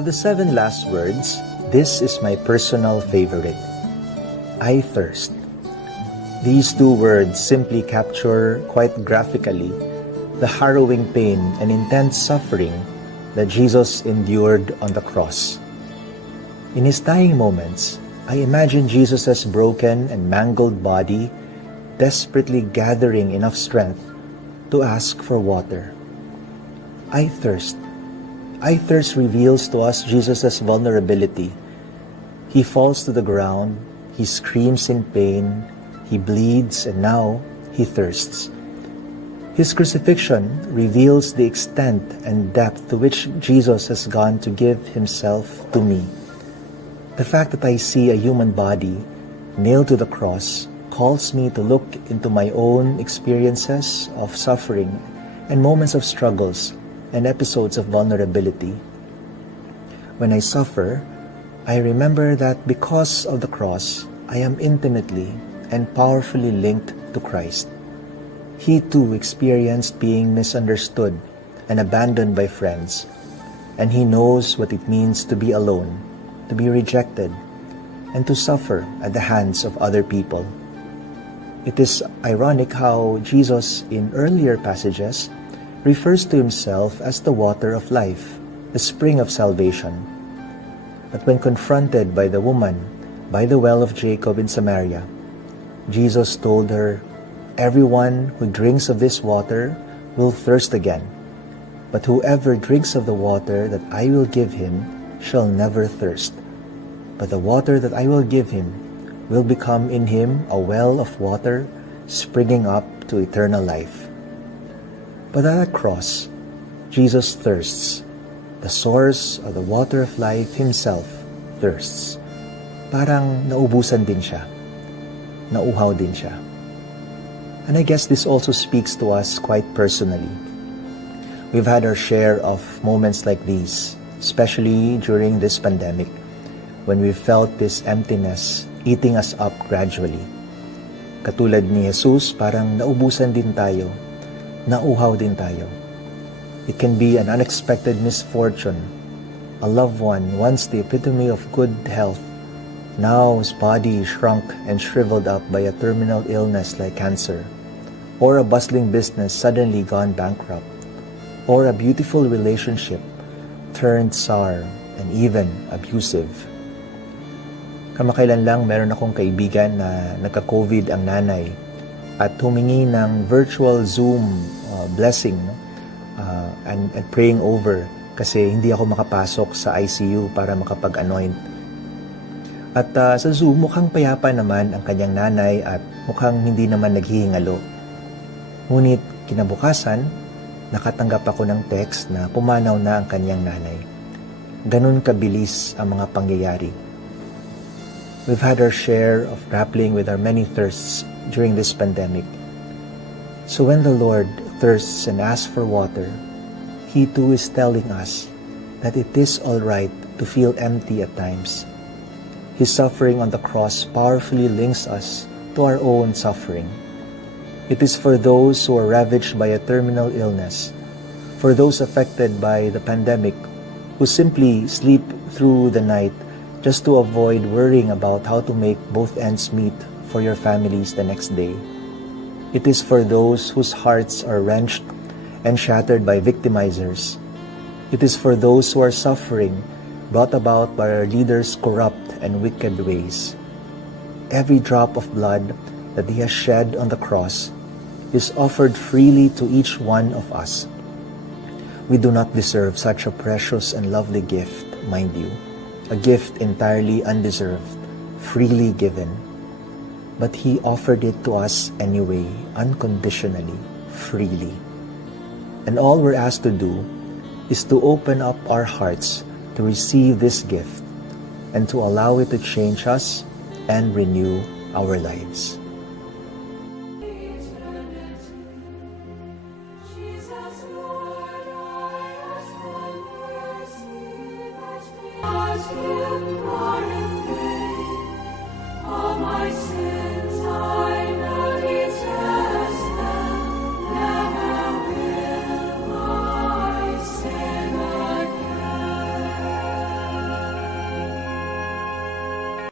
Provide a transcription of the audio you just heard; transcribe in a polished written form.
Of the 7 last words, this is my personal favorite. I thirst. These 2 words simply capture quite graphically the harrowing pain and intense suffering that Jesus endured on the cross. In his dying moments, I imagine Jesus' broken and mangled body desperately gathering enough strength to ask for water. I thirst. I thirst reveals to us Jesus' vulnerability. He falls to the ground, he screams in pain, he bleeds, and now he thirsts. His crucifixion reveals the extent and depth to which Jesus has gone to give himself to me. The fact that I see a human body nailed to the cross calls me to look into my own experiences of suffering and moments of struggles and episodes of vulnerability. When I suffer, I remember that because of the cross, I am intimately and powerfully linked to Christ. He too experienced being misunderstood and abandoned by friends, and he knows what it means to be alone, to be rejected, and to suffer at the hands of other people. It is ironic how Jesus, in earlier passages, refers to himself as the water of life, the spring of salvation. But when confronted by the woman by the well of Jacob in Samaria, Jesus told her, "Everyone who drinks of this water will thirst again, but whoever drinks of the water that I will give him shall never thirst. But the water that I will give him will become in him a well of water springing up to eternal life." But at the cross, Jesus thirsts. The source of the water of life himself thirsts. Parang naubusan din siya. Nauhaw din siya. And I guess this also speaks to us quite personally. We've had our share of moments like these, especially during this pandemic, when we felt this emptiness eating us up gradually. Katulad ni Jesus, parang naubusan din tayo, nauhaw din tayo. It can be an unexpected misfortune. A loved one, once the epitome of good health, now his body shrunk and shriveled up by a terminal illness like cancer, or a bustling business suddenly gone bankrupt, or a beautiful relationship turned sour and even abusive. Kamakailan lang meron akong kaibigan na nagka-COVID ang nanay at humingi ng virtual Zoom blessing, and praying over kasi hindi ako makapasok sa ICU para makapag-anoint. At sa Zoom, mukhang payapa naman ang kanyang nanay at mukhang hindi naman naghihingalo. Ngunit kinabukasan, nakatanggap ako ng text na pumanaw na ang kanyang nanay. Ganun kabilis ang mga pangyayari. We've had our share of grappling with our many thirsts during this pandemic. So when the Lord thirsts and asks for water, He too is telling us that it is all right to feel empty at times. His suffering on the cross powerfully links us to our own suffering. It is for those who are ravaged by a terminal illness, for those affected by the pandemic, who simply sleep through the night just to avoid worrying about how to make both ends meet for your families the next day. It is for those whose hearts are wrenched and shattered by victimizers. It is for those who are suffering, brought about by our leaders' corrupt and wicked ways. Every drop of blood that He has shed on the cross is offered freely to each one of us. We do not deserve such a precious and lovely gift, mind you, a gift entirely undeserved, freely given. But He offered it to us anyway, unconditionally, freely. And all we're asked to do is to open up our hearts to receive this gift and to allow it to change us and renew our lives.